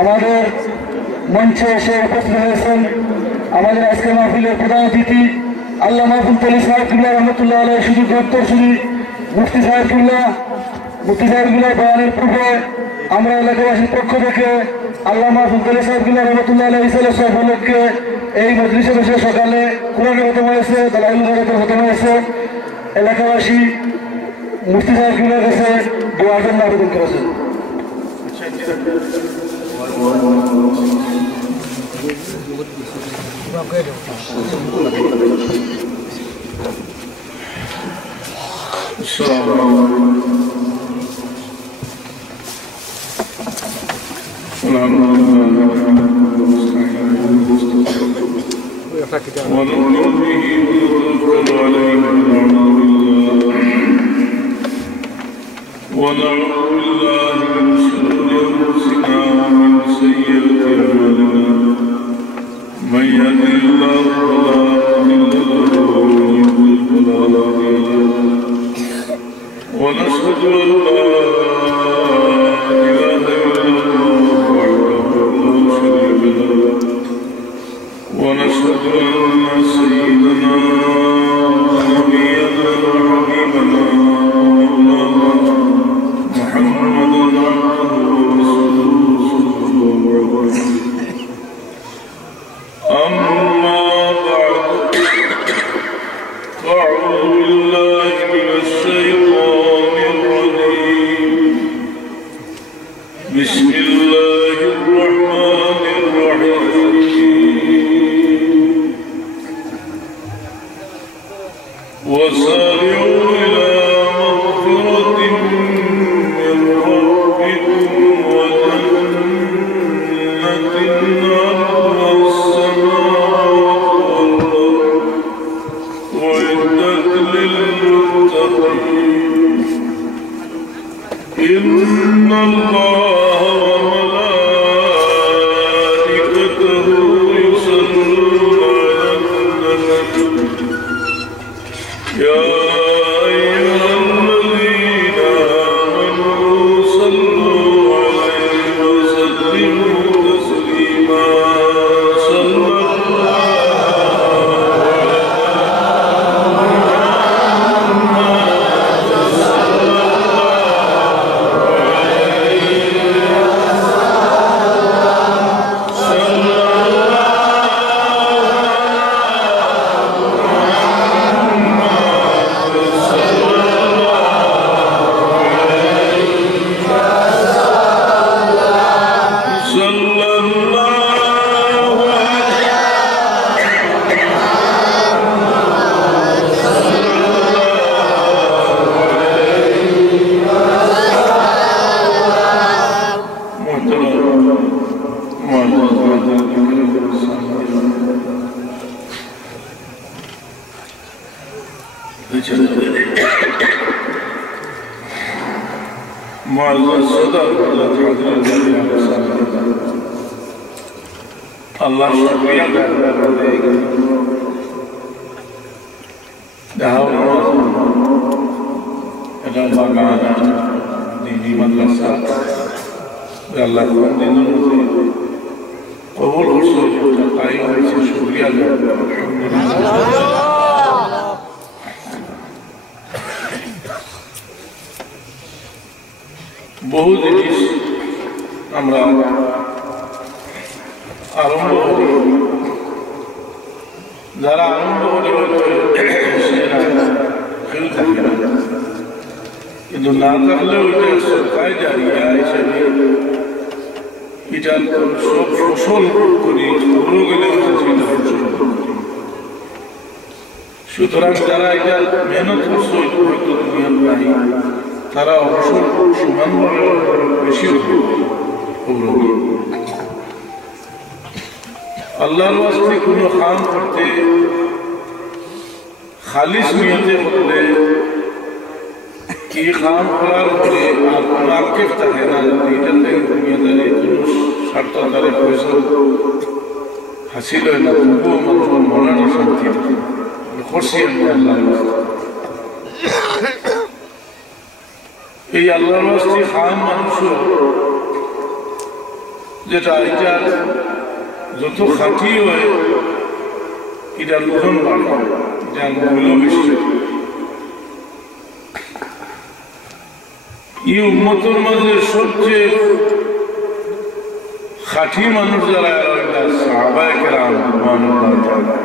আমাদের মঞ্চে এসে উপস্থিত হয়েছেন আমাদের আজকের মাহফিলের প্রধান অতিথি আল্লামা আব্দুল তলি সাহেব কিবলা রহমতুল্লাহ আলাইহি সুযোগ্য উত্তরসূরি মুফতি সাহেব কিবলা বয়ানের পূর্বে আমরা এলাকাবাসীর পক্ষ থেকে আল্লামা আব্দুল তলি সাহেব কিবলা রহমতুল্লাহ আলাইহি সাহেব উপলক্ষে এই মজলিসে বসে সকালে কোরআনের খতম হয়েছে, দালাইল মুবারকের খতম হয়েছে। এলাকাবাসী মুফতি সাহেব কিবলার কাছে দোয়ার জন্য আবেদন করেছেন। Allah शुक्रिया এটা বাগান দিনী মাদ্রাসা আল্লাহ কবুল করছে তাই হয়েছে শুকরিয়া বহু জিনিস আমরা আরম্ভ করি, যারা আরম্ভ করে কিন্তু না থাকলে ওইটা সরকার জারিয়া হিসেবে এটার সব ফসল করি পুরো গেলে সুতরাং যারা এটা মেহনত করছে হয়তো দুনিয়ার নাই, তারা অবসর সমানভাবে বেশি আল্লাহর ওয়াস্তে কোনো কাম করতে খালিস নিয়তে করলে কি খাম করার পরে আর কোনো আক্ষেপ থাকে না, এটা থেকে দুনিয়াদারি কোনো স্বার্থ তারে পয়সা হাসিল হয় না, তবুও মানুষের মনের শান্তি খুশি আমি আল্লাহর এই আল্লাহর বাস্তি খাম মানুষ যেটা এটা যত খাঁটি হয় এটার ওজন বাড়ে, এটার মূল্য বেশি। এই উম্মতের মাঝে সবচেয়ে খাঁটি মানুষ যারা সাহাবায়ে কেরাম রাদিয়াল্লাহু তাআলা,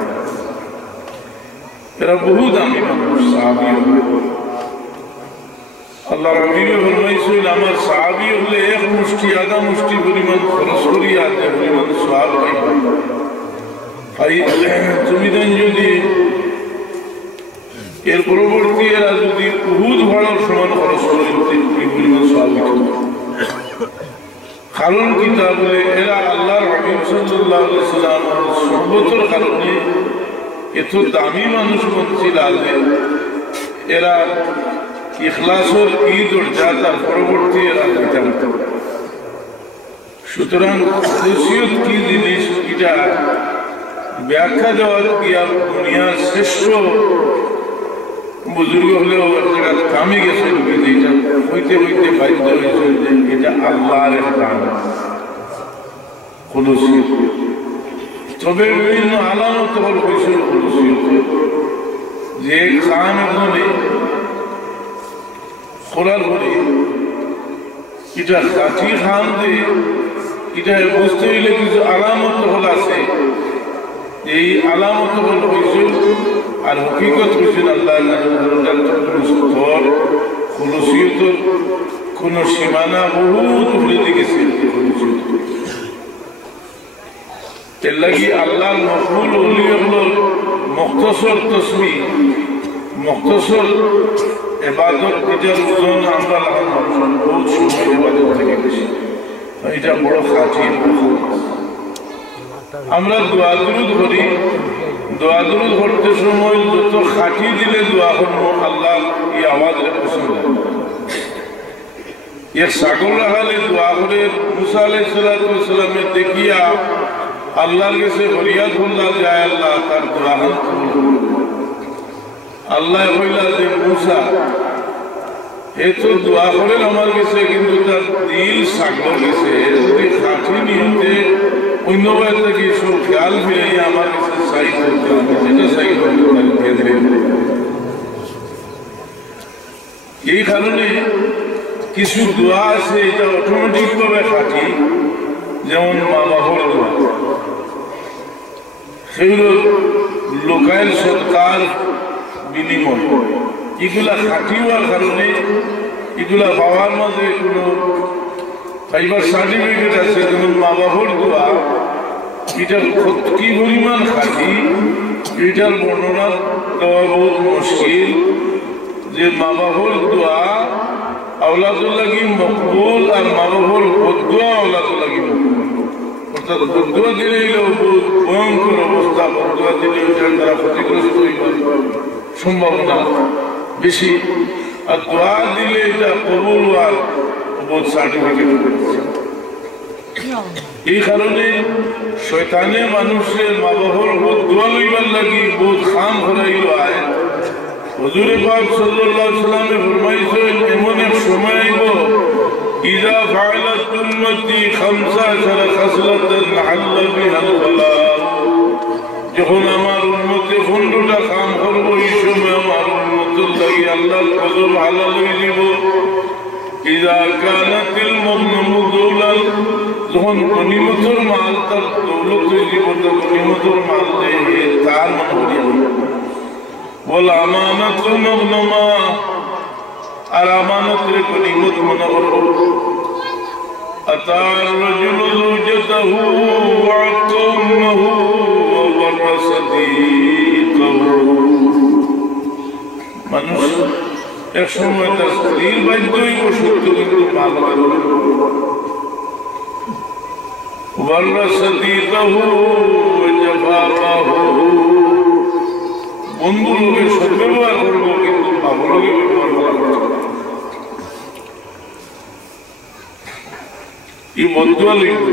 এরা বহু দামি মানুষ সাহাবী। আল্লাহ রাব্বিকে ফরমাইছেন আমার সাহাবী হলে এক মুষ্টি আধা মুষ্টি পরিমাণ খরচ করি আর যে পরিমাণ সওয়াব পাই। তুমি দেন যদি এর পরবর্তী এরা যদি উহুদ ভাড়ার সমান খরচ করে এই পরিমাণ সওয়াব কারণ কি তা বলে এরা আল্লাহর হাবিব সাল্লাল্লাহু আলাইহি ওয়াসাল্লাম সুন্নতের কারণে এত দামি মানুষ ছিল যে এরা ইখলাসের ঈদ ও জাতার পরবর্তী এরা দিতেন। সুতরাং খুশিয়ত কি জিনিস এটা ব্যাখ্যা দেওয়ার কি আর দুনিয়ার শ্রেষ্ঠ বুজুর্গ হলেও একটা কামে গেছে, এটা হইতে হইতে বাধ্য হয়েছে যে এটা আল্লাহর কাম খুলুসিয়ত। তবে বিভিন্ন আলামত হল হয়েছে খুলুসিয়ত, যে খান এখানে করার পরে এটা খাঁটি খান দিয়ে এটা বুঝতে হইলে কিছু আলামত হল আছে, এই আলামত হল হয়েছে আর হকিকত হয়েছেন আল্লাহ স্তর খুলুসিয়তের কোন সীমানা বহুত ভুলে গেছে। এর লাগি আল্লাহর মকবুল ওলি হল মুখতসর তসবিহ, মুখতসর ইবাদত, এটার ওজন আমরা বহুত সময় ইবাদত থেকে বেশি, এটা বড় খাঁটি। আমরা দোয়া দুরুদ করি, দোয়া দুরুদ করতে সময় যত খাঁটি দিলে দোয়া করবো আল্লাহ এই আওয়াজ পছন্দ। এক সাগর রাখালে দোয়া করে মুসা আলাইহিস সালামের দেখিয়া আল্লাহর কাছে ফরিয়াদ করলা যায় আল্লাহ তার দোয়া আল্লাহ কইলা যে মুসা এ তো দোয়া করেন আমার কাছে, কিন্তু তার দিল সাগর গেছে, যদি খাঁটি নিয়তে অন্য বাইর থেকে সব খেয়াল ফিরে আমার কাছে চাই করতে হবে, যেটা চাই করতে। এই কারণে কিছু দোয়া আছে এটা অটোমেটিক ভাবে খাঁটি, যেমন মা বাবার দোয়া, সেগুলো লোকাল সৎকার বিনিময়, এগুলা খাঁটি হওয়ার কারণে এগুলা বাবার মাঝে কোনো ফাইবার সার্টিফিকেট আছে। যেমন মা বাবার দোয়া এটা কি পরিমাণ খাঁটি এটার বর্ণনা দেওয়া বহুত মুশকিল, যে মা বাবার দোয়া আওলাদুল লাগি মকবুল আর মা বাবার বদদোয়া আওলাদুল লাগি মকবুল। অর্থাৎ বদদোয়া দিলে বহুত ভয়ঙ্কর অবস্থা, বদদোয়া দিলে ওইটার দ্বারা ক্ষতিগ্রস্ত হইবার সম্ভাবনা বেশি, আর দোয়া দিলে এটা কবুল হওয়ার বহুত সার্টিফিকেট। এই কারণে শয়তানে মানুষের মা বাবার বদদোয়া লইবার লাগি বহুত খাম হরাইল আয়। হুজুরে পাক সাল্লাল্লাহু আলাইহি ওয়াসাল্লামে ফরমাইছেন এমন এক সময় আইব ইযা ফাআলাত উম্মতি 15 খাসলাতান হাল্লা বিহাল বালা, যখন আমার উম্মতে 15টা কাম করব এই সময় আমার উম্মতের লাগি আল্লাহর গজব হালাল হয়ে দিব। ইযা কানাতিল মাগনামু দৌলাল, যখন গনিমতের মাল তার দৌলত হয়ে দিব, গনিমতের মাল দিয়ে তার মনে বল আমানত মাগনামা, আর আমানত রে গনিমত মনে করব। আতার রাজুল যাওজাতাহু ওয়া আতামাহু ওয়া ওয়ারাসাতিকাহু, মানুষ এক সময় তার স্ত্রীর বাধ্যই সত্য কিন্তু মাল ওয়ারাসাতিকাহু ওয়া জাফারাহু, বন্ধু লোকের সদ্ব্যবহার করবো কিন্তু বাবু লোকে ব্যবহার করা এই বদুয়া লইব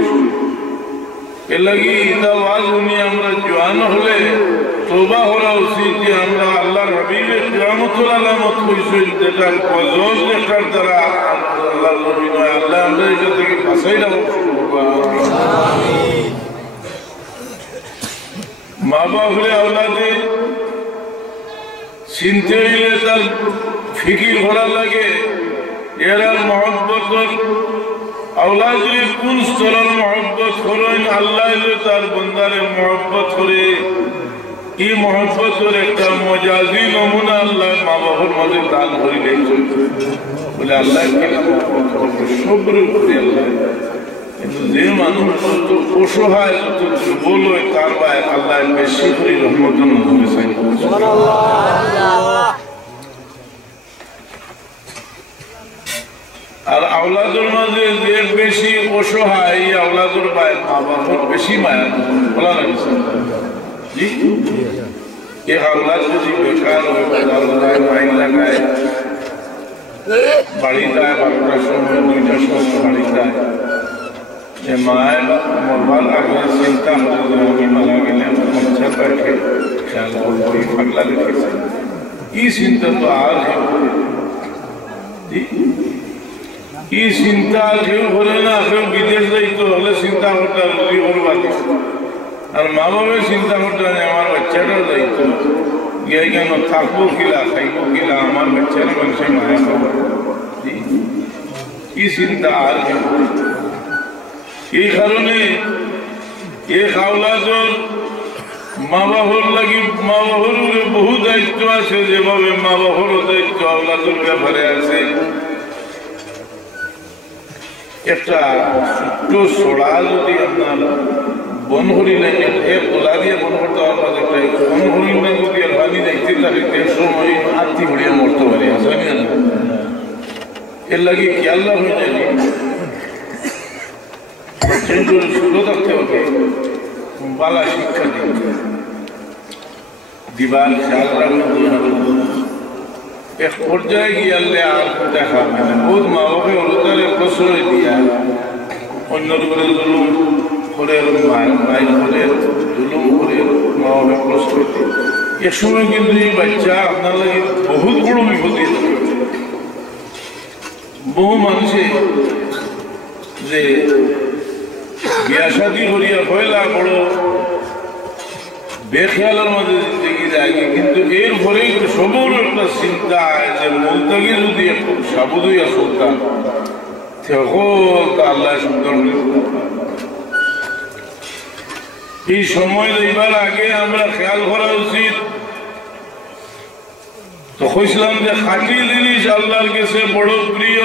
এর লাগি ইদা ওয়াজ উনি আমরা জোয়ান হলে তওবা করা উচিত যে আমরা আল্লাহর হাবিবের কিয়ামতের আলামত কইছেন যেটা ফজল দেখার দ্বারা আল্লাহর নবী নয় আল্লাহ আমরা এটা থেকে বাঁচাই রাখবো আমিন। মা বাপরে আওলাদে চিনতে হইলে তার ফিকির করা লাগে এরার মহব্বত আওলাদের কোন স্তরের মহব্বত করেন আল্লাহ তার বন্দারের মহব্বত করে এই মহব্বতের একটা মজাজি নমুনা আল্লাহ মা বাবার মাঝে দান করিলে বলে আল্লাহ সবর করে আল্লাহ কিন্তু যে মানুষ যত অসহায় যত দুর্বল হয় তার ভাই আল্লাহ বেশি করে রহমত নজরে চাই। আর আওলাদের মাঝে যে বেশি অসহায় এই আওলাদের ভাই মা বাবার বেশি মায়া বলা লাগছে জি এক আওলাদ যদি বেকার হয়ে মাইন লাগায় বাড়ি যায় 12টার সময় 2টার সময় বাড়ি যায় যে মায়ের মরবার আগে চিন্তা হতো আমি মারা গেলে খরচা পাঠে খেয়াল করবো পাগলা রেখেছে এই চিন্তা তো আর এই চিন্তা কেউ করে না কেউ বিদেশ যাইতে হলে চিন্তা করতে রুজি করবার আর মা বাবার চিন্তা করতে আমার বাচ্চাটাও যাইতো গিয়ে কেন থাকবো কিলা খাইবো কিলা আমার বাচ্চার মানুষের মায়া খাবো এই চিন্তা আর কেউ এই কারণে এক আওলাদর মা বাবার লাগি মা বাবার বহু দায়িত্ব আছে যেভাবে মা বাবারও দায়িত্ব আওলাদর ব্যাপারে আছে। একটা ছোট্ট সোড়া যদি আপনার বন হরিণে এক গোলা দিয়ে বন করতে পারবেন একটা বন হরিণে যদি পানি দেখতে থাকে 150 সময় হাতি হরিয়া মরতে পারে জানি না এর লাগে খেয়াল হয়ে যায় ছোট থাকতে হবে বালা শিক্ষা দিবার খেয়াল রাখতে এক পর্যায়ে গিয়ে আল্লাহ আর দেখা মানে বহুত মা বাপে অনুদারে প্রশ্রয় দিয়া অন্যর করে জুলুম করে মায়ের করে জুলুম করে মা বাপে প্রশ্রয় দিয়ে এক সময় কিন্তু এই বাচ্চা আপনার লাগে বহুত বড় বিপদে বহু মানুষে যে বিয়া শাদী করিয়া পয়লা বড় বেখেয়ালের মধ্যে জিন্দগি যায় কিন্তু এরপরে সবর একটা চিন্তা যে মুলতাকি যদি একটু সাবুদ হইয়া চলতাম আল্লাহ সুন্দর এই সময় যাইবার আগে আমরা খেয়াল করা উচিত তো কইছিলাম যে খাঁটি জিনিস আল্লাহর কাছে বড় প্রিয়।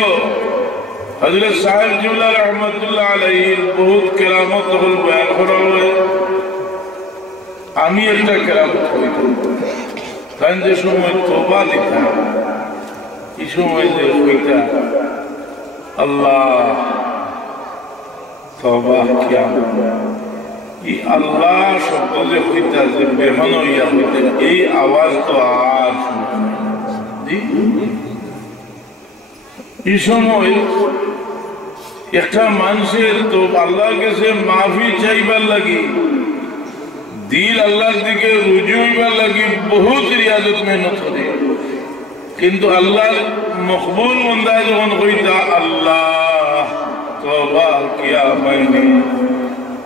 হযরত সাহেব জুল্লাহ রহমতুল্লাহ আলাইহির বহুত কেরামত বয়ান করা হয়। আমি একটা কেরামত করিব কারণ যে সময় তওবা দিতা এই সময় যে কইতা আল্লাহ তওবা কিয়ামত এই আল্লাহ শব্দ যে কইতা যে বেহন হইয়া কইতা এই আওয়াজ তো আর এই সময় একটা মানুষের তো আল্লাহর কাছে মাফি চাইবার লাগি দিল আল্লাহর দিকে রুজু হইবার লাগি বহুত রিয়াজত মেহনত করে কিন্তু আল্লাহর মকবুল বান্দা যখন কইতা আল্লাহ তওবা কিয়া বাইনি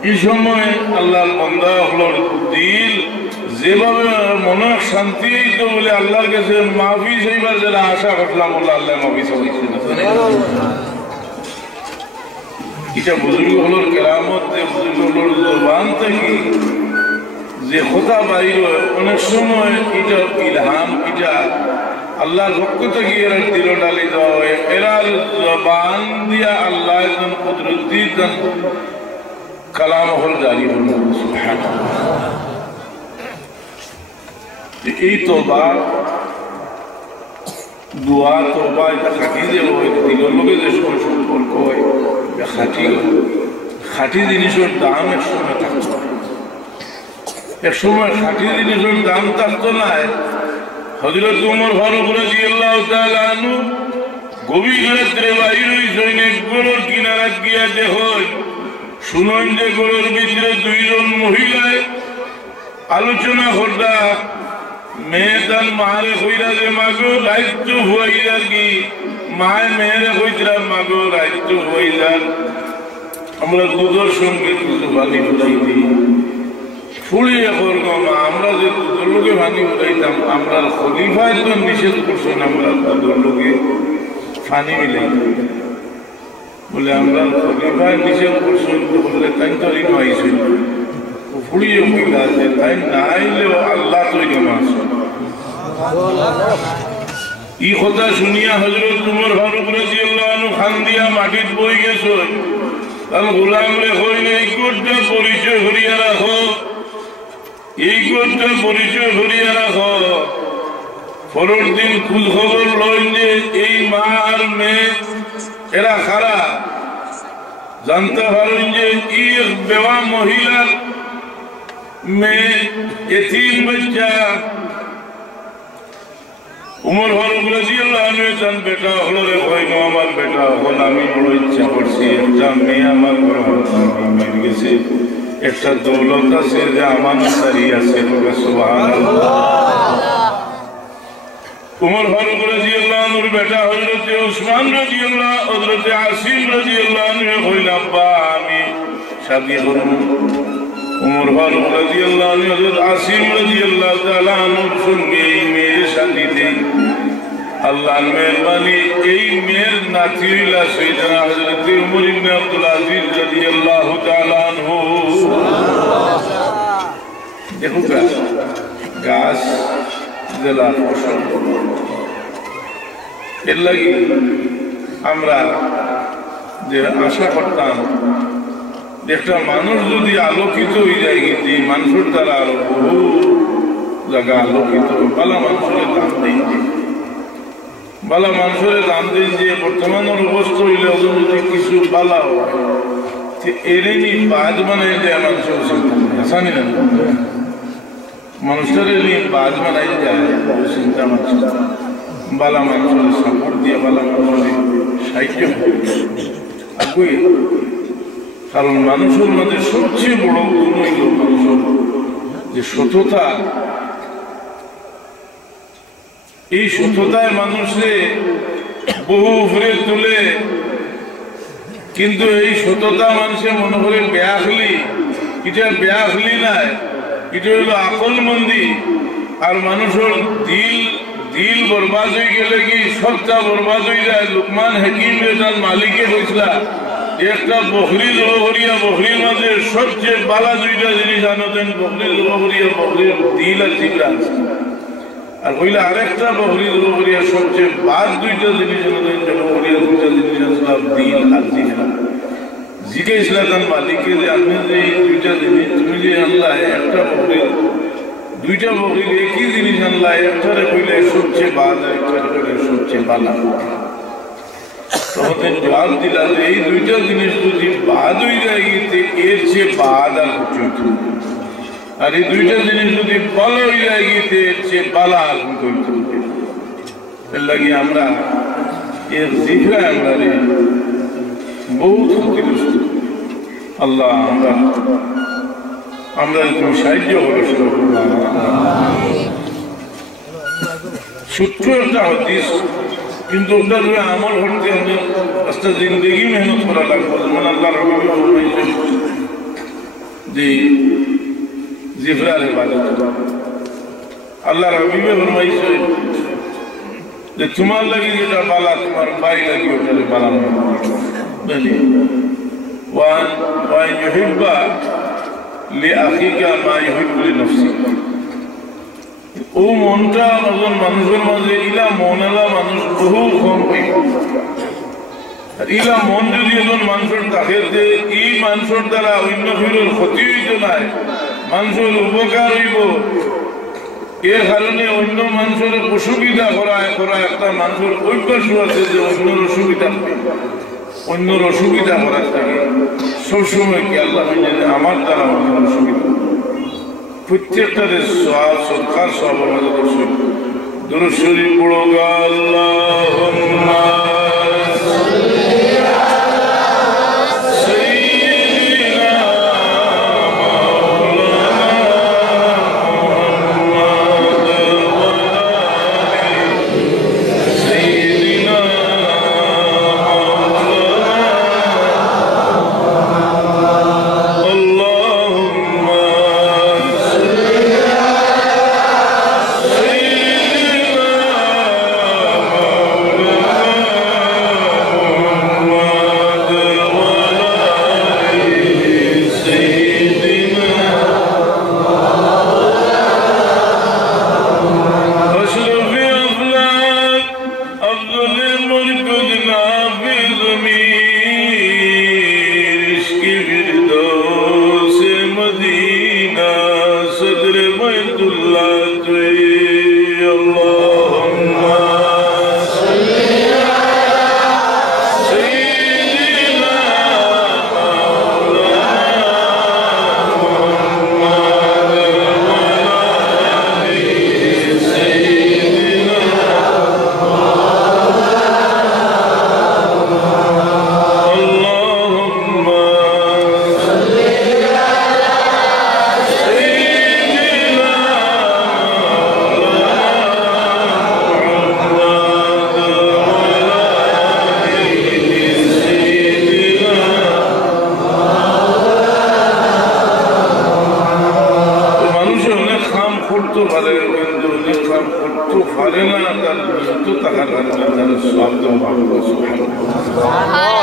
এই সময় আল্লাহর বান্দা হলোর দিল যেভাবে মনে শান্তি হইতো বলে আল্লাহর কাছে মাফি চাইবার যারা আশা করলাম বলে আল্লাহ মাফি চাইছে এটা বুজুর্গ হলোর কেরামত যে বুজুর্গ হলোর জবান থেকে যে কথা বাইর অনেক সময় এটা ইলহাম এটা আল্লাহর পক্ষ থেকে এরা দিল ডালি দেওয়া হয় এরার জবান দিয়া আল্লাহ একজন কুদরতি কালাম হল জারি হল এই তওবা দোয়া তওবা এটা খাঁটি যে হয় দিলের লোকে যে সময় সম্পর্ক হয় খাঁটি জিনিসের দাম এক সময় থাকতো এক সময় খাঁটি জিনিসের দাম থাকতো না। হযরত ওমর ফারুক রাদিয়াল্লাহু তাআলা আনহু গভীর রাত্রে বাইর হইছেন গরুর কিনারাত গিয়া দেখুন শুনুন যে গরুর ভিতরে দুইজন মহিলায় আলোচনা করতা মেয়ে তার মারে কইরা যে মাগো দায়িত্ব হইয়ার কি মায় মেয়েরে কইরা মাগো দায়িত্ব হইয়ার আমরা দুধের সঙ্গে কিছু পানি উঠাই দিই ফুড়িয়ে করবো মা আমরা যে দুধের লোকে পানি উঠাইতাম আমরা খলিফায় তো নিষেধ করছেন আমরা দুধের লোকে পানি মিলাই বলে আমরা খলিফায় নিষেধ করছেন বলে তাই তো ঋণ আইসেন ফুড়িয়ে কইলা আছে তাই না আইলেও আল্লাহ তৈরি মাস ই কথা শুনিয়া হযরত উমর ফারুক রাদিয়াল্লাহু আনহু খান দিয়া মাটিত বই গেছে তার গোলাম রে কইলে এই কোটটা পরিচয় করিয়া রাখো এই কোটটা পরিচয় করিয়া রাখো পরের দিন খোঁজ খবর লইন যে এই মা আর মেয়ে এরা খারা জানতে পারেন যে এই বেওয়া মহিলার মেয়ে এতিম বাচ্চা উমর ফারুক রাদিয়াল্লাহু আনহু তার বেটা হলো রে কইনো আমার বেটা হল আমি বড় ইচ্ছা করছি একটা মেয়ে আমার মেয়ে গেছে একটা দৌলত আছে যে আমানতদারি আছে সুবহানাল্লাহ উমর ফারুক রাদিয়াল্লাহু আনহুর বেটা হযরত উসমান রাদিয়াল্লাহু হযরত আসিম রাদিয়াল্লাহু আনহু কইলেন আব্বা আমি শাদী করব উমর ফারুক রাদিয়াল্লাহু আনহু হযরত আসিম রাদিয়াল্লাহু তাআলা আনহুর সঙ্গে এই মেয়ের শাদী দেন আল্লাহর মেহরবানি এই মেয়ের নাতি হইলা সাইয়েদনা হযরত উমর ইবনে আব্দুল আজিজ রাদিয়াল্লাহু তাআলা আনহু দেখো গাছ জেলা ফসল এর লাগি আমরা যে আশা করতাম একটা মানুষ যদি আলোকিত হয়ে যায় কিন্তু মানুষের দ্বারা আরো বহু জায়গা আলোকিত বালা মানুষের দাম দেই বালা মানুষের দাম দেই যে বর্তমানের অবস্থা হইলে ওদের যদি কিছু বালা হয় এরে নি বাদ বানাই দেয় মানুষের আসানি না মানুষটার বাদ বানাই যায় চিন্তা মানুষ বালা মানুষের সাপোর্ট দিয়ে বালা মানুষের সাহিত্য আগুয়ে কারণ মানুষের মধ্যে সবচেয়ে বড় গুণ হইল মানুষের যে সততা এই সততায় মানুষে বহু উপরে তুলে কিন্তু এই সততা মানুষের মনে করে বেয়াখলি এটা বেয়াখলি নাই এটা হইল আকলমন্দি আর মানুষের দিল বরবাদ হয়ে গেলে কি সবটা বরবাদ হয়ে যায় লুকমান হাকিম তার মালিকে হয়েছিল একটা বকরি জব করিয়া বকরির মাঝে সবচেয়ে বালা দুইটা জিনিস আনতেন বকরি জব করিয়া বকরির দিল আর জিগরা আর কইলে আরেকটা বকরি জব করিয়া সবচেয়ে বাদ দুইটা জিনিস আনতেন জব করিয়া দুইটা জিনিস আসলাম দিল আর জিগরা জিজ্ঞেসলা তার মালিককে যে আপনি যে এই দুইটা জিনিস তুমি যে আনলা একটা বকরি দুইটা বকরির একই জিনিস আনলা একটারে কইলে সবচেয়ে বাদ আর একটারে কইলে সবচেয়ে বালা তখন জবাব দিলা যে এই দুইটা জিনিস যদি বাদ হয়ে যায় এর চেয়ে বাদ আর কিছু আর এই দুইটা জিনিস যদি ভালো হয়ে যায় এর চেয়ে বালা আর কিছু এর লাগে আমরা এর জিফরা আমরা রে বহুত ক্ষতিগ্রস্ত আল্লাহ আমরা তুমি সাহায্য করো ছোট্ট একটা হাদিস কিন্তু ওটা ধরে আমল করতে হলে একটা জিন্দগি মেহনত করা লাগবে যেমন আল্লাহ রবি যে জিফরার ইবাদত আল্লাহ রবি ফরমাইছে যে তোমার লাগি যেটা বালা তোমার ভাই লাগি ওটারে বালা বলি ওয়ান ইউহিব্বা লিআখিকা মা ইউহিব্বু লিনাফসিহি ও মনটা মানুষের মাঝে ইলা মনেলা মানুষ বহু কম ইলা মন যদি এখন মানুষের থাকে যে এই মানুষের দ্বারা অন্য ফিরের ক্ষতি হইতে নাই মানুষের উপকার হইব এর কারণে অন্য মানুষের অসুবিধা করা একটা মানুষের অভ্যাস আছে যে অন্যর অসুবিধা করার থাকে সবসময় কি আল্লাহ আমার দ্বারা অন্যের অসুবিধা প্রত্যেকটার সরকার সব আমাদের দরুদ শরীফ পড়ো আল্লাহুম্মা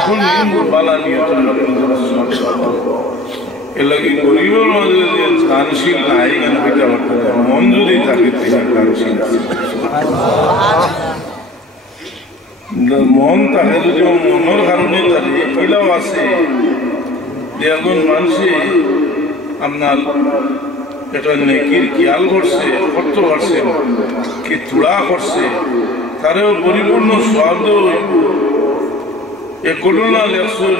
বলেন বালা নিয়ে এর লাগে গরিবের মাঝে যে দানশীল নাই কেন হইতে পারতেন মন যদি থাকে দানশীল মন থাকে যদি মনের কারণে থাকে এলাও আছে যে এখন মানুষে আপনার এটা নেকির খেয়াল করছে করতে পারছে কি তুড়া করছে তারেও পরিপূর্ণ স্বাদ এ ঘটনা দেখছেন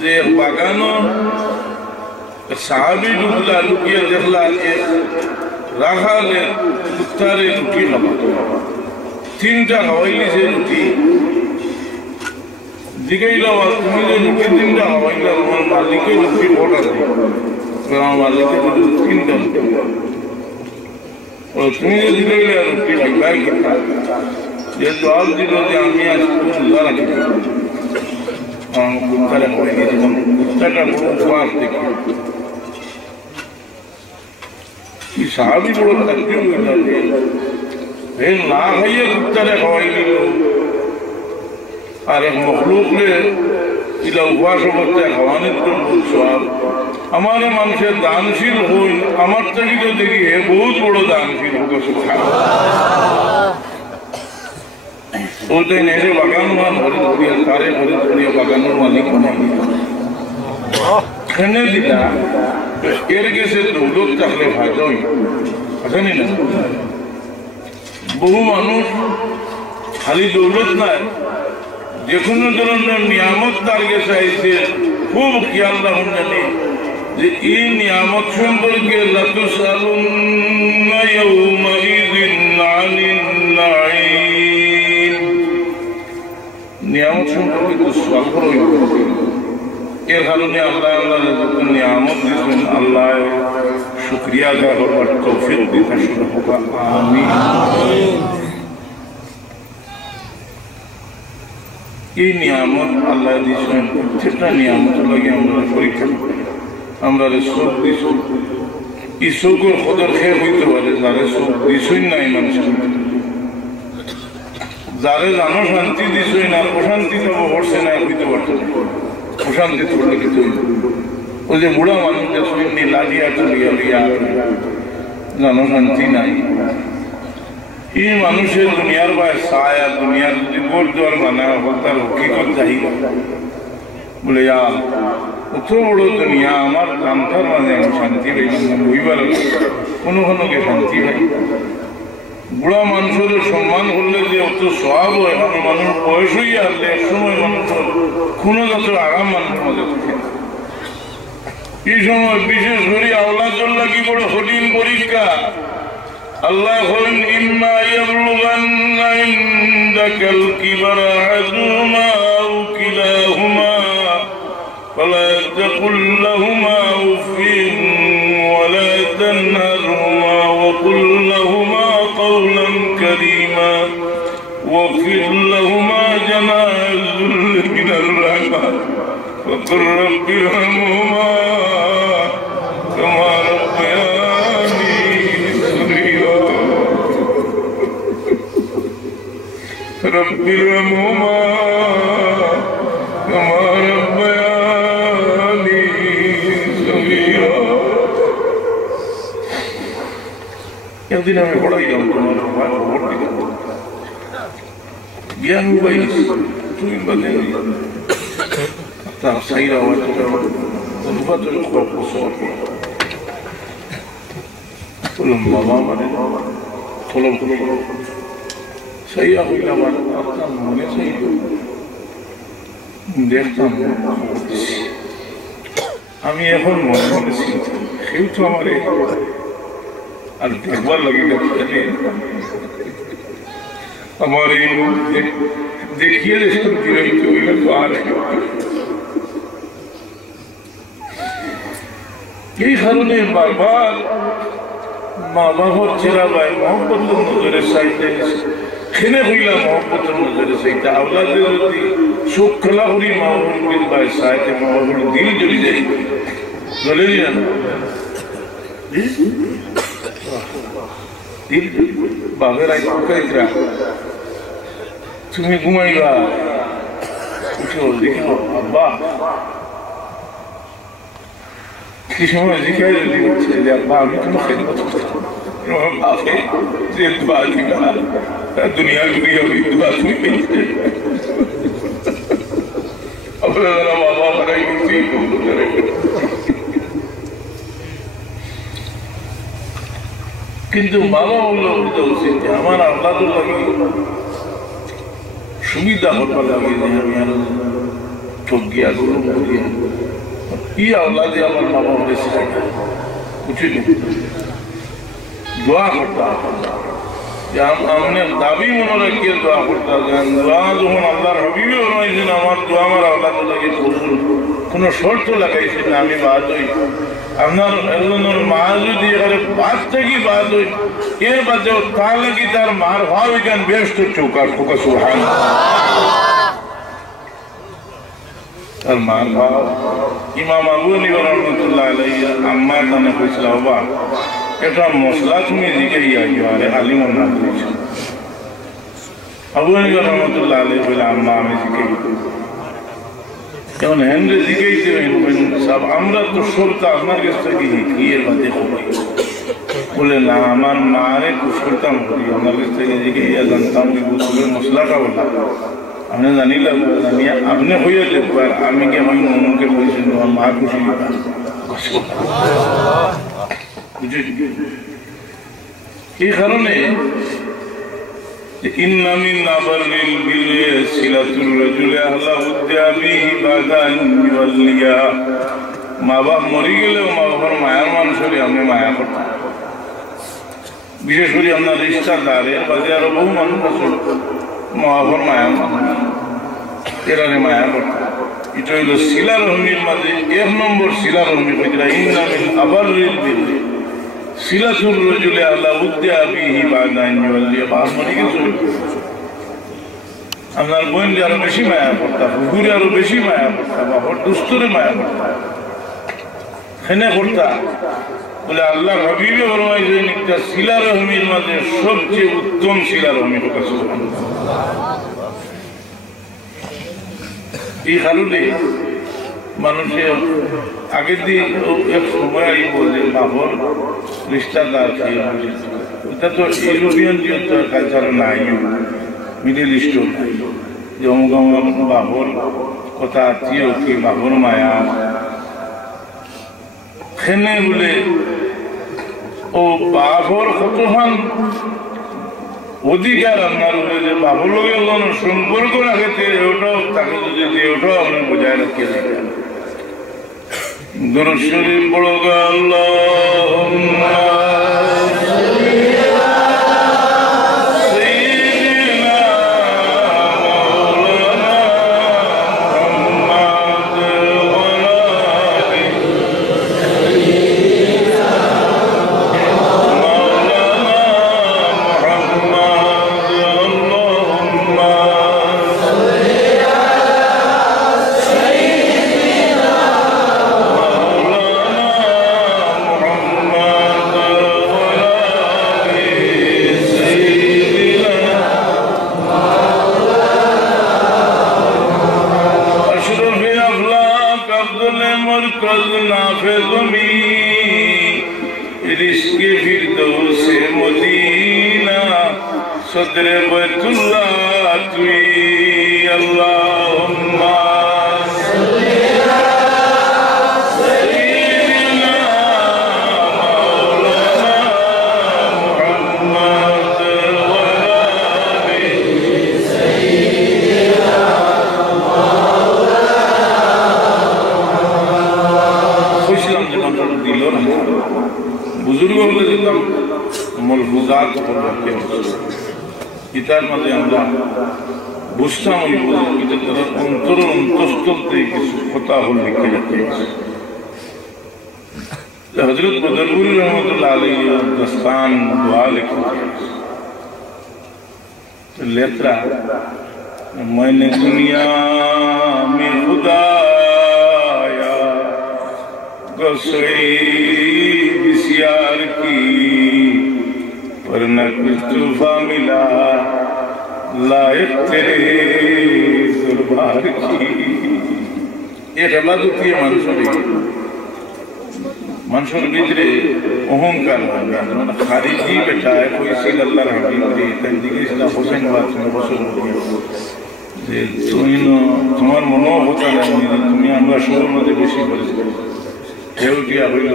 যে বাগানো সাহাবি ঢুকলা লুকিয়ে দেখলা রাখালে কুত্তারে রুটি খাওয়া 3টা খাওয়াইলি যে রুটি জিগাইলা তুমি যে রুটি 3টা খাওয়াইলা তোমার মালিকের রুটি ভোটা দেয় আমার মালিকের 3টা তুমি যে জিগাইলা রুটি খাইবাই খেতা যে জবাব দিল যে আমি আজ রোজা রাখি কুত্তারে খাওয়াই দিয়েছিলাম কুত্তাটা বড় উপহার দেখি কি সাহাবি বড় তাকবীর হইলা যে না খাইয়ে কুত্তারে খাওয়াই দিল আর এক মখলুকলে ইলা উপহাস অবস্থায় খাওয়ানোর জন্য সব আমার মানুষের দানশীল হই আমার থেকে তো দেখি হে বহুত বড় দানশীল হোক ওইটাই নেড়ে বাগান মান হরি ধরিয়া তারে হরি ধরিয়া বাগানের মালিক বানাই খেনে দিলা এর গেছে দৌলত থাকলে ভাজই আসেনি না বহু মানুষ খালি দৌলত নাই যে কোনো ধরনের নিয়ামত তার কাছে আইছে খুব খেয়াল রাখুন জানি যে এই নিয়ামত সম্পর্কে লাতুসালুন্না ইয়াউমাইযিন আনিন নাঈম নিয়ামত সম্পর্কে তো সওয়াল করা হইবে এর কারণে আল্লাহ আল্লাহ যখন নিয়ামত দিয়েছেন আল্লাহ শুকরিয়া আদায় করবার তৌফিক দিতে শুরু হোক আমিন এই নিয়ামত আল্লাহ দিয়েছেন প্রত্যেকটা নিয়ামত লাগে আমরা পরীক্ষা করি আমরা শোক দিছি এই শোকের কদর খেয়ে হইতে পারে যারা শোক দিছই নাই মানুষের যারা জানো শান্তি দিছই না অশান্তি তো হচ্ছে না হইতে পারত অশান্তি করলে কিন্তু ওই যে বুড়া মানুষদের সঙ্গে লাগিয়া চলিয়া লিয়া জানো শান্তি নাই এই মানুষের দুনিয়ার বায় চায় আর দুনিয়ার যদি বোর দেওয়ার বানা হোক তার হকিকত যাই বলে অত বড় দুনিয়া আমার জানতার মাঝে আমি শান্তি পাইলাম বইবার কোনো কোনোকে শান্তি পাই বুড়া মানুষের সম্মান করলে যে অত সব হয় এখন মানুষ বয়স হইয়া আসলে একসময় মানুষের কোনো যত আরাম মানুষের মাঝে থাকে এই সময় বিশেষ করে আওলাদুল লাগি বড় কঠিন পরীক্ষা আল্লাহ বলেন ইম্মা ইয়াবলুগান্না ইনদাকাল কিবারা আহাদুহুমা আও কিলাহুমা ফালা তাকুল লাহুমা উফিন ওয়ালা তানহারহুমা ওয়া কুল লাহুমা কাওলান কারীমা ওয়াগফির লাহুমা জানাহাজ যুল্লি মিনার রাহমা ওয়া কুর রাব্বি ইরহামহুমা কামা রাব্বায়ানি সগীরা رب ارحمهما كما ربياني صغيرا একদিন আমি পড়াইলাম তোমার খবর দিলাম জ্ঞান বাইশ তুমি বলে তার সাইরা অনুপাতের বললাম বাবা মানে ফলম সাইয়া হইলাম আপনার মনে চাইল দেখতাম আমি এখন মনে করেছি কেউ তো আমার আর দেখবার লাগে আমার এই দেখিয়ে তো আর এই কারণে বারবার মা বাবার চেরা ভাই মোহাম্মদ নজরে চাইতে খেলে হইলাম মোহাম্মদ নজরে চাইতে আওলাদের যদি চোখ খেলা করি মাহবুবের ভাই চাইতে মাহবুবের দিল জ্বলি যাই জ্বলে না দিল বাঘের আই তুমি ঘুমাইবা উঠো দেখো আব্বা কি সময় জিজ্ঞাসা যদি হচ্ছে যে আব্বা আমি তোমার খেদমত করতাম বাপে যে দোয়া দিবা দুনিয়া ঘুরিয়ে দোয়া তুমি পেয়েছে আপনারা বাবা মারাই গেছি কিন্তু বাবা বললো বুঝতে উচিত যে আমার আল্লাহ লাগে সুবিধা করবার লাগে যে আমি আরো ঠকিয়া গুলো করিয়া কি আল্লাহ দিয়ে আমার বাবা হয়েছে উচিত দোয়া করতাম যে আপনি দাবি মনে রাখিয়ে দোয়া করতাম দোয়া যখন আল্লাহর হবিবে বানাইছেন আমার দোয়া আমার আল্লাহ লাগে কোনো শর্ত লাগাইছেন না আমি বাদ হই আপনার একজনের মা যদি এখানে বাদ থেকে বাদ হই এর বাদে তার লাগি তার মার ভাব এখান বেশ তো চৌকা ফোকা সুহান তার মার ভাব ইমাম আবু হানিফা রাহমাতুল্লাহ আলাইহি আম্মা তানে কইছিল বাবা এটা মশলা তুমি জিগাইয়া আরে আলিমর নাম দিয়েছো আবু হানিফা রাহমাতুল্লাহ আলাইহি বলে আম্মা আমি জিগাই কেমন হেনরে জিগাইতে সব আমরা তো সরতা আপনার কাছ থেকে কি এর বাদে বলে না আমার মারে কুসরতাম করি আমার কাছ থেকে জিগাইয়া জানতাম ওই বুঝলের মশলাটা বলা আপনি জানিলাম জানিয়া আপনি হইয়া দেখবার আমি কি আমার মনকে বলছেন আমার মা খুশি এই কারণে ইন্না মিন আবারিল বিররি সিলাতুর রাজুলি আহলা উদ্দাবিহি বাদা ইউলিয়া মা বাপ মরে গেলেও মা বাবার মায়ার মানুষের আমি মায়া করতাম বিশেষ করে আপনার রিশতাদারের বাদে আরো বহু মানুষ আছে মা বাবার মায়া এরারে মায়া করতাম এটা হইল শিলা রহমির মাঝে 1 নম্বর শিলা রহমি কইরা ইন্না মিন আবারিল বিররি সিলাতুর রাজুলি আহলা উদ্দাবিহি বাদা ইউলিয়া বাপ মরে গেছে আপনার বোন আরো বেশি মায়া করতাম ঘুরে আরো বেশি মায়া করতাম বাবার দুস্তরে মায়া করতাম হেনে করতাম বলে আল্লাহ হাবিবে ফরমাইছেন একটা শিলা রহমির মাঝে সবচেয়ে উত্তম শিলা রহমি কথা এই কারণে মানুষের আগের দিন এক সময় বলে বাবর রিশতাদার এটা তো ইউরোপিয়ান কালচার নাই মিডিল ইস্টও নাই যে অমুক অমুক বাবর কথা আত্মীয় কি বাবর মায়া খেনে বলে ও বাবর কতখান অধিকার আপনার উপরে যে বাবুর লোকের কোনো সম্পর্ক রাখেছে ওটাও তাকে যদি ওটাও আপনি বোঝায় রাখিয়ে রাখেন দরুদ শরীফ পড়ো আল্লাহুম্মা صدر بیت اللہ توی اللہم صلی علی سیدنا مولانا محمد وعلی سیدنا مولانا خوش لم جب দিলো না বুজুর্গ বলে দিতাম মলফুজাত পড়তে গীতার মধ্যে আমরা বুঝতাম ওই গীতার দ্বারা অন্তরস্থল থেকে কিছু কথা হল লিখে যাচ্ছে হযরত বদরপুরি রহমতুল্লাহ আলাইহি দস্তান দোয়া লিখে लेत्रा मैंने दुनिया में खुदाया गसोई बिसियार की पर न कुछ तूफा मिला लायक तेरे दरबार की एक इबादत ये মানুষের ভিতরে অহংকার মানে খারিজি বেটা कोई ছিল আল্লাহর হাবিব রে তাই দিকে ইসলাম হোসেন বাদ বছর যে তোমার মনে হতো না তুমি আমরা সবার মধ্যে বেশি করেছি কেউ দিয়া হইল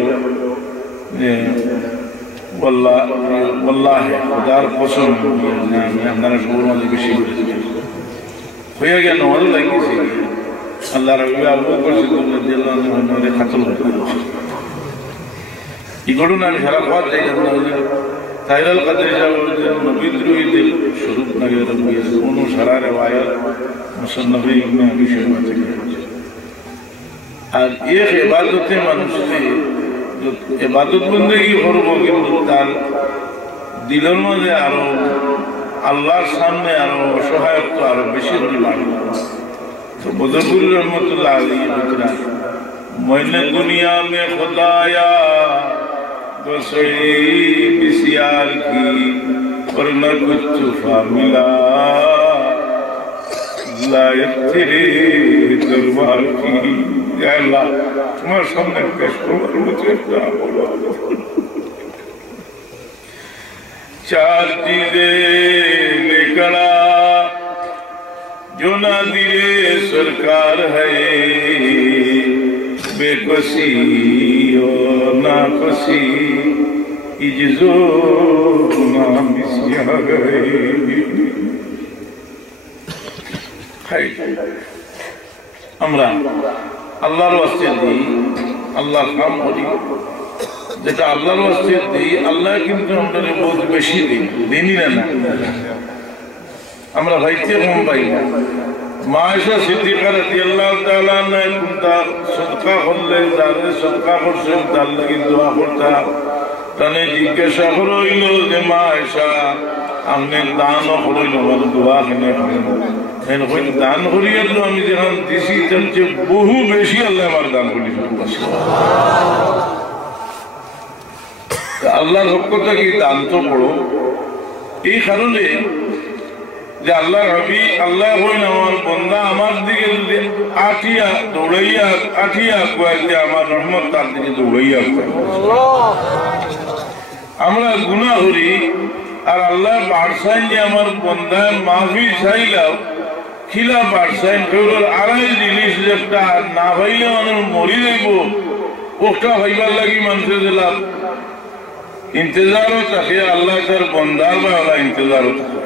যে ওয়াল্লাহি খোদার কসম আমি আপনারা সবার মধ্যে বেশি করেছি হয়ে গেল নওয়াজ লাগিয়েছি আল্লাহর হাবিব আবু বকর সিদ্দিক রাদিয়াল্লাহু আনহু খাতল হলো এই ঘটনা আমি সারা পথ দেখে তাইরাল কাদের নবীদ্রোহীদের স্বরূপ নাগিয়ে রয়েছে কোনো সারা রেওয়ায়ত মুসন্নফে ইবনে আবি শাইবা থেকে আর এক ইবাদতে মানুষকে ইবাদত বন্দেগী করব কিন্তু তার দিলের মধ্যে আরো আল্লাহর সামনে আরো অসহায়ত্ব আরো বেশি বাড়বে তো বদরপুর রহমতুল্লাহ আলাইহি বলেন मैंने दुनिया में खुदाया बसई बिसियार की और न कुछ तूफा मिला लायक तेरे दरबार की या अल्लाह तुम्हारे सामने पेश करो मुझे क्या बोलो चार चीजें लेकर जो ना दिए सरकार है बेकसी और नाकसी इज्जो नामिसिया गए আমরা আল্লাহর ওয়াস্তে দিই আল্লাহ কাম করি যেটা আল্লাহর ওয়াস্তে দিই আল্লাহ কিন্তু আমাদের বহুত বেশি দিনই না আমরা ভাইতে কম পাই না মা আয়েশা সিদ্দিকা রাদিয়াল্লাহু তাআলা আনহা কুনতা সদকা করলে যারে সদকা করছে তার লাগি দোয়া করতা তানে জিজ্ঞাসা করইল যে মা আয়েশা আমনে দানও করইল বল দোয়া কেনে করেন কই দান করিয়া তো আমি যখন দিছি তার চেয়ে বহু বেশি আল্লাহ আমার দান করি আল্লাহর হকটা কি দান তো করো এই কারণে যে আল্লাহ রবি আল্লাহ হইন আমার বন্দা আমার দিকে যদি আঠিয়া দৌড়াইয়া আঠিয়া কয়েছে আমার রহমত তার দিকে দৌড়াইয়া আমরা গুনাহ করি আর আল্লাহ বাড়সাইন যে আমার বন্দায় মাফি চাইলাম খিলা বাড়সাইন কেবল আড়াই জিনিস যেটা না ভাইলে মানুষ মরি যাইব ওটা ভাইবার লাগি মানুষের দিলাম ইন্তজারও থাকে আল্লাহ তার বন্দার বা আল্লাহ ইন্তজারও থাকে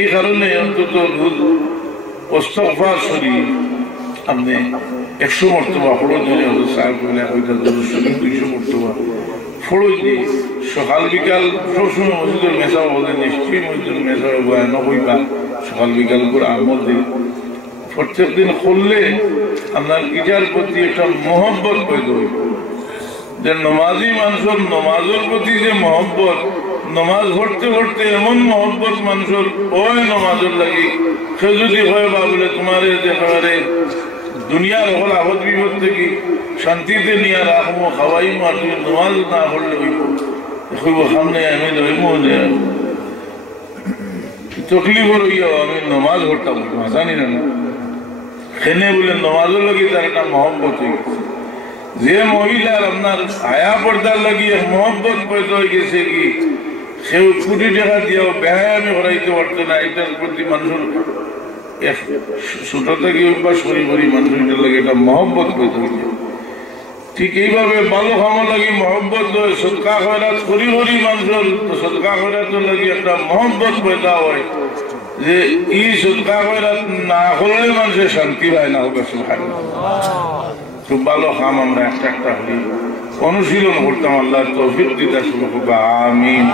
এই কারণে অন্তত ইস্তিগফার শরীফ আপনি 100 মর্তবা পড়ো ধরে হযরত সাহেব বলে হয়তো 200 মর্তবা পড়ো যে সকাল বিকাল সবসময় মসজিদের মেসাও বলে নিশ্চয়ই মসজিদের মেসাও বয়ান হইবা সকাল বিকাল করে আমল দিন প্রত্যেক দিন করলে আপনার ইটার প্রতি একটা মহব্বত পেয়ে হইব যে নমাজি মানুষের নমাজের প্রতি যে মহব্বত নমাজ পড়তে পড়তে এমন মহব্বত মানুষের ওই নমাজের লাগি সে যদি হয় বা বলে তোমার একেবারে দুনিয়ার হল আহত বিপদ থেকে শান্তিতে নিয়ে রাখবো খাওয়াইমো আর তুমি নমাজ না পড়লে হইব হইব সামনে আমি ধরব যে তকলিফ রইয়া আমি নমাজ পড়তাম জানি না সেনে বলে নমাজের লাগি তার একটা মহব্বত হয়ে গেছে যে মহিলার আপনার হায়া পর্দার লাগিয়ে মহব্বত পয়দা হয়ে গেছে কি সে কোটি টাকা দিয়েও ব্যায়ামে করাইতে পারতো না এটার প্রতি মানুষের ছোট থেকে অভ্যাস করি করি মানুষের লাগে একটা মহব্বত পয়দা হয়ে যায় ঠিক এইভাবে ভালো খাওয়া লাগি মহব্বত হয় সদকা খয়রাত করি করি মানুষের সদকা খয়রাতের লাগি একটা মহব্বত পয়দা হয় যে এই সদকা খয়রাত না করলে মানুষের শান্তি পায় না হবে খুব ভালো খাম আমরা একটা হলি অনুশীলন করতাম আল্লাহ তৌফিক দিতে শুরু করবো আমিন।